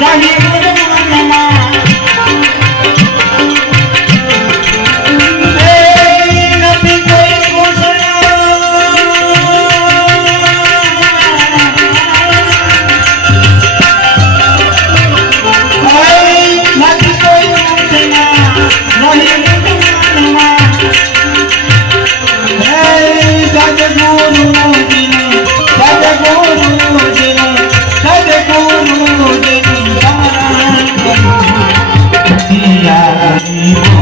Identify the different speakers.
Speaker 1: Now Música